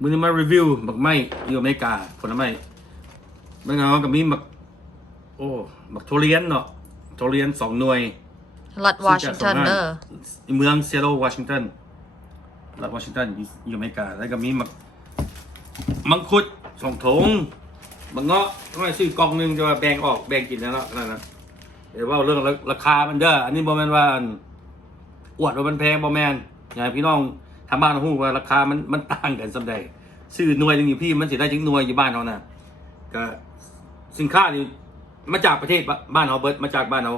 มือนี้มารีวิวหมักไม้อยู่อเมริกาผลไม้มันเอากับมีหมักโอ้หมักทุเรียนเนาะทุเรียนสองหน่วยรัฐวอชิงตันเด้อเมืองเซโลวอชิงตันรัฐวอชิงตันอยู่อเมริกา แล้วก็มีหมักมังคุดสองถุงมังเงาะต้องให้ซื้อกล่องหนึงจะว่าแบ่งออกแบ่งกินแล้วเนาะนั่นนะเดี๋ยวว่าเรื่องราคามันเด้ออันนี้บอแมนว่าอันอวดว่ามันแพงบอแมนอย่างพี่น้อง ทางบ้านเราพูดว่าราคามันมันต่างกันสำใดซื้อหน่วยหนึงอยู่พี่มันสิได้จังหน่วยอยู่บ้านเราน่ะก็สินค้านี่มาจากประเทศบ้านเราเบิร์ดมาจากบ้านเรา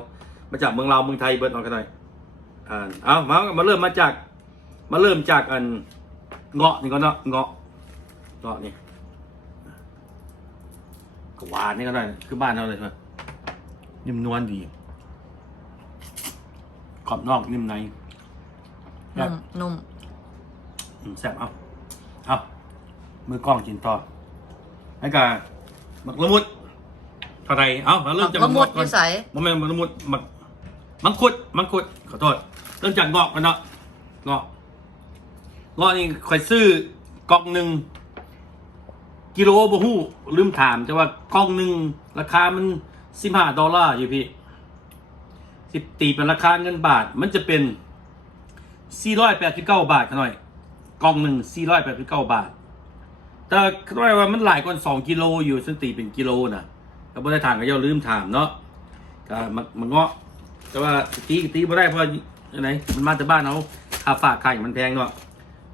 มาจากเมืองเราวเมืองไทยเบิร์ดเอากันหน่อยอ่าเอามามาเริ่มมาจากมาเริ่มจากอันเงาะนี่ก็เนาะเงาะเงาะนี่กวานนี่ก็ได้คือบ้านเราเลยใช่ไหมนิ่มนวลดีขอบนอกนิ่มในนุ่มนุ่ม แซ่บเอาเอามือกล้องกินต่อแล้วก็หมักละมุดเท่าไหรเอามาเริ่มจากละมุดก่นิอนสัยมันเป็นมันมุดมันมังคุดมังคุดขอโทษเริ่มจากเงาะกันเนาะเงาะเงาะนี่คอยซื้อกล่องหนึ่งกิโลบ่ฮู้ลืมถามแต่ว่ากล่องหนึ่งราคามันสิบห้าดอลลาร์อยู่พี่สิบตีเป็นราคาเงินบาท มันจะเป็นสี่ร้อยแปดสิบเก้าบาทขน่อย กล่องหนึ่งสี่ร้อยแปดสิบเก้าบาท แต่ก็ว่ามันหลายกว่าสองกิโลอยู่ซึ่งตีเป็นกิโลนะก็บ่ได้ถามก็อย่าลืมถามเนาะก็มันมันเงาะ แต่ว่าตีตีไม่ได้เพราะอะไรมันมาจากบ้านเขาค่าฝากค่าอย่างมันแพงเนาะ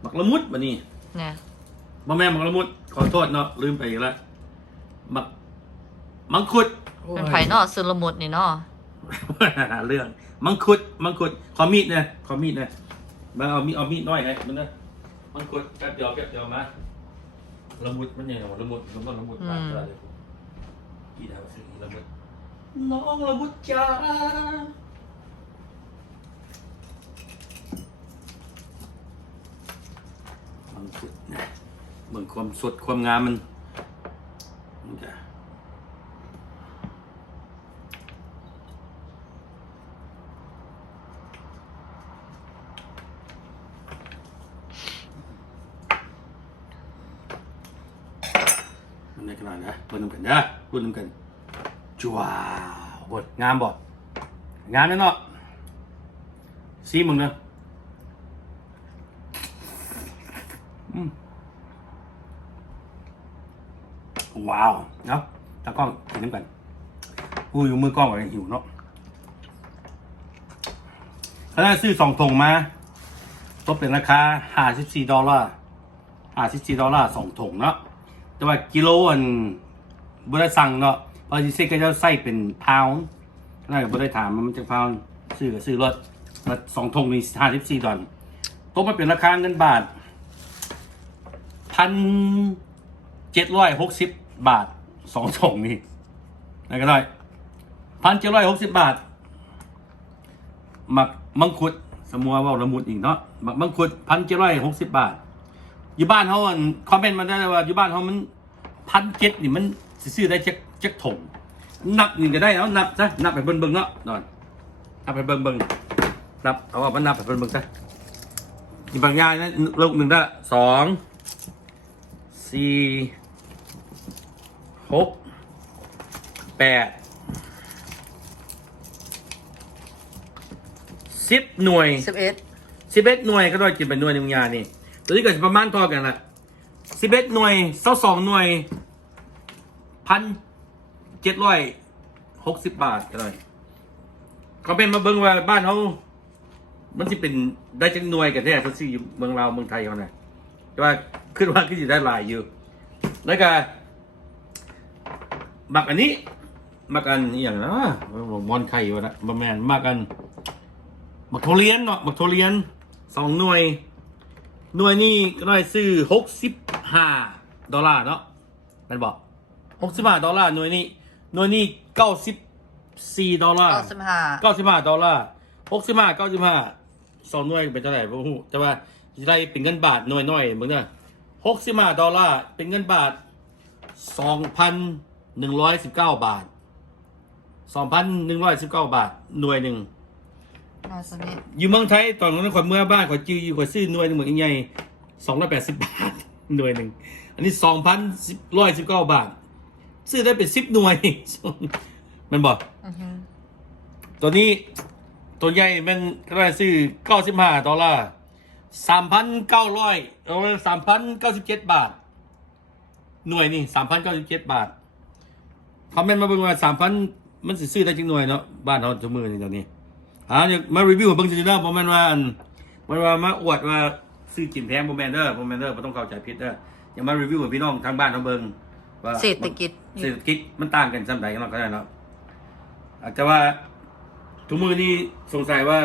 หมักละมุดบันนี้เนี่ยบ่แม่นหมักละมุดขอโทษเนาะลืมไปอีกแล้วหมักมังคุดเป็นไผ่นอซื้อละมุดนี่เนาะหาเรื่อง มังคุด มังคุดขอมีดเนี่ยขอมีดเนี่ยมาเอามีดเอามีดน้อยให้มันนะ มังคุดแป๊บเดียวแป๊บเดียวมาละมุดมันยังไงวะละมุดละมุดละมุดมาอะไรกี่ดาวสิละมุดน้องละมุดจ้ามังคุดนะเบิ่งความสดความงามมันมันจะ มันในขนาดนะเบิ่งนำกันนะเบิ่งนำกันจ้าวบดงามบ่งามแน่เนาะซีมึงเนาะว้าวเนาะตากล้องเห็นน้ำกันอุ้ยมือกล้องอะไรหิวเนาะถ้าได้ซื้อสองถุงมาตกเป็นราคาห้าสิบสี่ดอลลาร์ห้าสิบสี่ดอลลาร์สองถุงเนาะ แต่ว่ากิโลอันบได้สั่งเนาะพราะที่เซ็ก็จะใส่เป็นพาวน์นั่นก็บ่ได้ถามมันจะพาวน์ซื้อก็ซื้อรถแล้วสองถุงนี่ห้าสิบสี่ดอลตกมาเป็นราคาเงินบาทพันเจ็ดร้อยหกสิบบาทสองถุงนี่นั่นก็ได้พันเจ็ดร้อยหกสิบบาทหมักมังคุดสมัวว่าละมุดอีกเนาะหมักมังคุดพันเจ็ดร้อยหกสิบบาท อยู่บ้านเขาอันคอมเมนต์มาได้เลยว่าอยู่บ้านเขามันพันเจ็ดนี่มันสิซื้อได้จักจักถุงนับนี่ก็ได้เนาะนับซะนับไปเบิ่งเบิ่งเนาะนอนนับไปเบิ่งเบิ่งนับเอาว่ามันนับไปเบิ่งเบิ่งซะอีกบางอย่างนะลูกหนึ่งได้สองสี่หกแปดสิบหน่วยสิบเอ็ดสิบเอ็ดหน่วยก็ได้กินเป็นหน่วยหนึ่งอยางนี่ ตัวนี้ก็จะประมาณเท่ากันละสิบเอ็ดหน่วยเศร้าสองหน่วยพันเจ็ดร้อยหกสิบบาทก็ได้เขาเป็นมาเบิ่งว่าบ้านเขามันจะเป็นได้จังหน่วยกันแท้ทั้งสี่เมืองเราเมืองไทยเขาเนี่ยแต่ว่าขึ้นว่าขึ้นอยู่ได้หลายอยู่ แล้วก็มักอันนี้มักอันอย่างนะมอนไข่วะนะบะแมนมักอันมักโทเรียนเนาะมักโทเรียนสองหน่วย หน่วยนี่ก็ได้ซื้อหกสิบห้าดอลลาร์เนาะแมันบอกหกสิบห้าดอลลาร์หน่วยนี้ หน่วยนี้เก้าสิบสี่ดอลลาร์เก้าสิบห้าเก้าสิบห้าดอลลาร์หกสิบห้าเก้าสิบห้าสองหน่วยเป็นเท่าไหร่พ่อฮู้แต่ว่าจะได้เป็นเงินบาทหน่วยน้อยๆมึงเนี่ยหกสิบห้าดอลลาร์เป็นเงินบาทสองพันหนึ่งร้อยสิบเก้าบาทสองพันหนึ่งร้อยสิบเก้าบาท หน่วยหนึ่ง นาสมิธอยู่เมืองไทยตอนนั้นข่อยเมื่อบ้านข่อยจื้ออยู่ข่อยซื้อหน่วยหนึ่งเหมือนยังไงสองร้อยแปดสิบบาทหน่วยหนึ่งอันนี้สองพันร้อยสิบเก้าบาท ซื้อได้เป็นสิบหน่วย มันบอกอือฮึตัวนี้ตัวใหญ่มันก็ได้ซื้อเก้าสิบห้าดอลลาร์สามพันเก้าร้อยเอาสามพันเก้าสิบเจ็ดบาท หน่วยนี่สามพันเก้าสิบเจ็ดบาทคอมเมนต์มาเบิ่งว่าสามพันมันสิซื้อได้จังหน่วยเนาะบ้านเราจะมือนี่ตอนนี้ อ่าเดี๋ยวมารีวิวเบิ่งจริงๆเนาะบ่แม่นว่าอันมันว่ามาอวดว่าซื้อกินแพงบ่แม่นเด้อบ่แม่นเด้อบ่ต้องเข้าใจผิดเด้ออย่ามารีวิวให้พี่น้องทางบ้านเขาเบิ่งว่าเศรษฐกิจเศรษฐกิจมันต่างกันจำใดกันเนาะก็ได้เนาะอาจจะว่าทุกมือนี้สงสัยว่า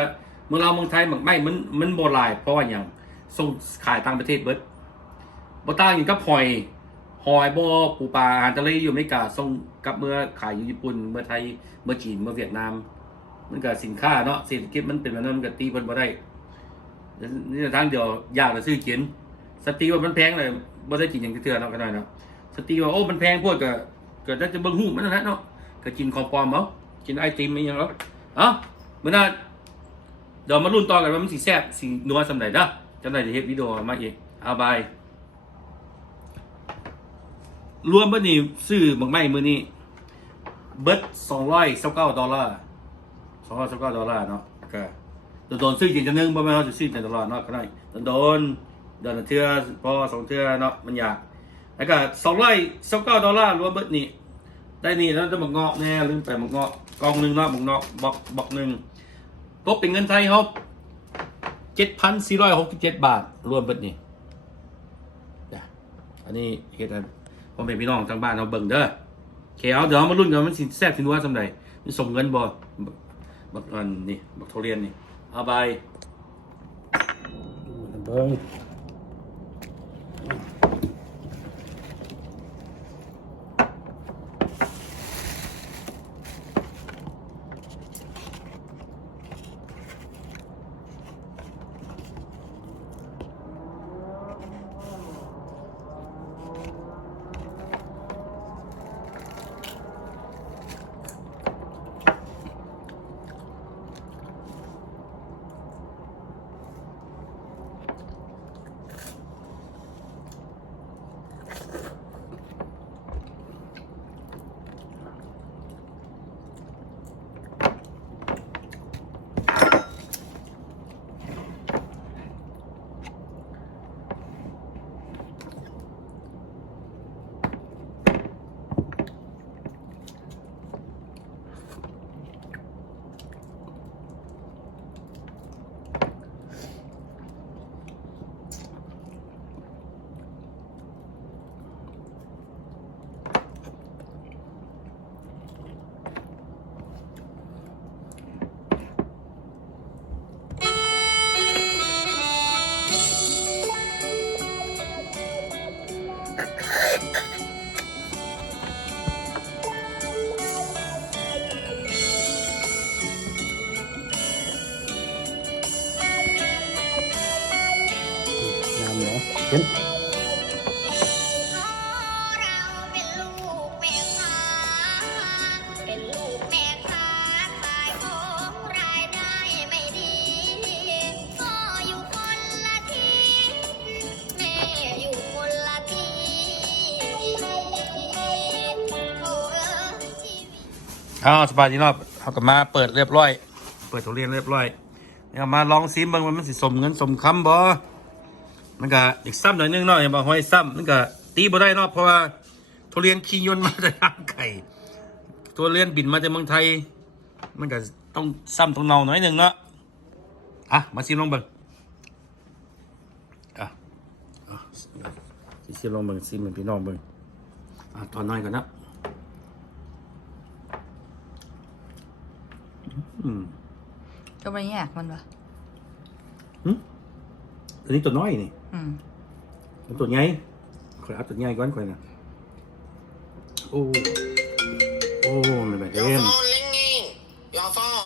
เมืองเราเมืองไทยมันไม่มันมันโบราณเพราะว่าอย่างส่งขายต่างประเทศเบิดบ่ต่างอย่างกับหอยหอยบ่ปูปลาอาหารทะเลอยู่อเมริกาส่งกลับเมื่อขายอยู่ญี่ปุ่นเมื่อไทยเมื่อจีนเมื่อเวียดนาม มันก็สินค้าเนาะเศรษฐกิจมันเป็นแบบนั้นมันก็ตีเพิ่นบ่ได้นี่ทางเดียวยากจะซื้อกินสตีว่ามันแพงเลยบ่ได้กินอย่างเทื่อเนาะก็ได้เนาะสตีว่าโอ้มันแพงพวกก็เกิดจะเบิ่งหูมันนะเนาะก็กินของปลอมเอากินไอติมอหยังเอาเอ้ามื้อหน้าเดี๋ยวมาลุ้นต่อกันว่ามันสิแซ่บสินัวสำใดเด้อจังได๋จะเฮ็ดวิดีโอมาอีกเอาบายรวมเบิดนี่ซื้อบักไม้มื้อนี้เบิด229ดอลลาร์ 229ดอลลาร์เนาะก็โดนซื้อกินจังนึงบ่แม่นว่าสิซื้อจังตลอดเนาะก็ได้โดนเดือนเทื่อพอสองเทื่อเนาะมันยากแล้วก็สองร้อยสเก้าดอลลาร์รวมเบิดนี่ได้นี่แล้วจะมักเงาะแน่ลืมไปมักเงาะกองหนึ่งเนาะมักเงาะบอกบอกหนึ่งตกเป็นเงินไทยเขาเจ็ดพันสี่ร้อยหกสิบเจ็ดบาทรวมเบิดนี่จ้ะอันนี้เฮ็ดให้พ่อแม่พี่น้องทางบ้านเราเบิ่งเด้อโอเคเอาเดี๋ยวมาลุ้นกันว่ามันสิแซ่บสินัวสำใดมันส่งเงินบ่ บักอันนี่บักทุเรียนนี่เอาไปเบิ้ง เออชีวิตอ้าวสบายดีเนาะเขากลับมาเปิดเรียบร้อย เปิดทุเรียนเรียบร้อยเดี๋ยมาลองซิมเบิ่งว่ามันสิสมเงินสมคำบ่ มันก็อีกซ้ำหน่อยนึงเนาะอย่ามาห้อยซ้ำมันก็ตีบ่ได้เนาะเพราะว่าทุเรียนขี่ยนต์มาจากทางไก่ทุเรียนบินมาจากเมืองไทย มันก็ต้องซ้ำต้องเนาหน่อยหนึงเนาะอะมาซิมลองเบิ่งอะอะสิซิมลองเบิ่งซิมให้พี่น้องเบิ่งอะตอนน้อยก่อนนะอืมก็ไม่แยกมันวะอั นนี้ตัวน้อยนี่อืมมันตัวใหญ่คอยเอาตัวใหญ่ก่อนคอยนะโอ้ โอ้ไม่แบบเดิม